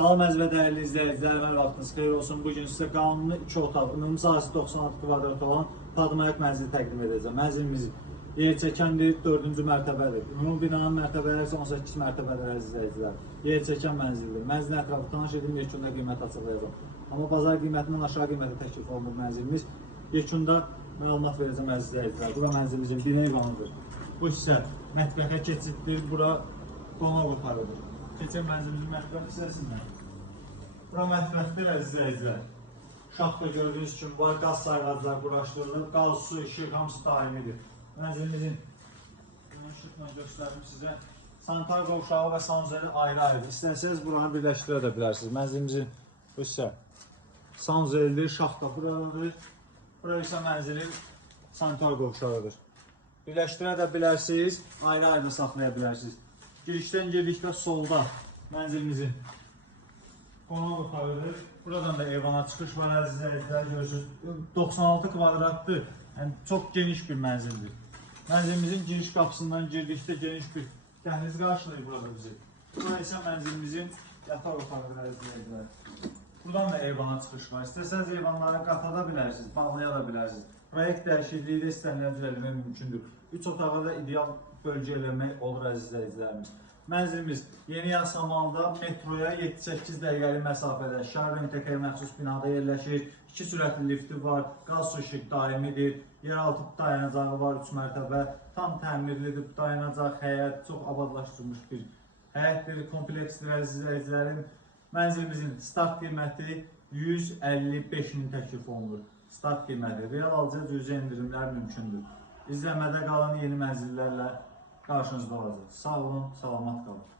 Salam əziz və dəyərli izləyicilər, hər vaxtınız xeyir olsun. Bugün sizə qanuni 2 otaq, ümumi sahəsi 96 kvadrat olan Padmayak mənzili təqdim edəcəm. Mənzilimiz yerçəkəndir, 4-cü mərtəbədir. Ümumi binanın mərtəbələri isə 18 mərtəbədir əziz izləyicilər. Yerçəkən mənzildir. Mənzilin ətrafı tanış edin, yekunda qiymət açıqlayacaq. Amma bazar qiymətindən aşağı qiymətə təklif olunur mənzilimiz. Yekunda məlumat verəcəm əziz izləyicilər. Bura mənzilimizin bir eyvanıdır. Bu isə mətbəxə keçiddir, bura qonaq otağıdır. Keçən mənzilimizin mətbəx hissəsindən. Bura mətbəxdir əziz izləyicilər. Şaxta gördüyünüz kimi var, qaz sayğaclar quraşdırılır, qaz, su, işıq hamısı daimidir. Mənzilimizin işıqla göstərim sizə. Sanitar qovşağı və sanuzeli ayrı-ayrıdır. İstərsəniz buranı birləşdirə də bilərsiniz. Mənzilimizin bu isə sanuzelidir, şaxta buradadır. Bura isə mənzilin sanitar qovşağıdır. Birləşdirə də bilərsiniz, ayrı-ayrı saxlaya bilərsiniz. Girişdən girdikdə solda mənzilimizin qonaq otağıdır. Buradan da eyvana çıxış var əziz izləyicilər, görürsünüz. 96 kvadratdır, yəni çox geniş bir mənzildir. Mənzilimizin giriş qapısından girdikdə geniş bir dəhliz qarşılayır burada bizi. Bura isə mənzilimizin yataq otağıdır əziz izləyicilər. Buradan da eyvana çıxış var. İstəsəniz eyvanları qatada bilərsiniz, bağlaya da bilərsiniz. Proyekt dəyişikliyi də istənilən düzəlmək mümkündür. 3 otağı da ideal bölgə eləmək olur əziz izləyicilərimiz. Mənzilimiz Yeni Yasamalda metroya 7-8 dəqiqəlik məsafədə şəhər MTK-yə məxsus binada yerləşir. 2 sürətli lifti var, qaz su işıq daimidir, yeraltı dayanacağı var 3 mərtəbə, tam təmirlidir, dayanacaq, həyət, çox abadlaşdırılmış bir həyətdir, kompleksdir əziz izləyicilərim. Mənzilimizin start qiyməti 155 min təklif olunur. Start qiyməti, real alıcı cüzi endirimlər mümkündür. İzləmədə qalan yeni mənzillərlə qarşınızda olacaq. Sağ olun, salamat qalın.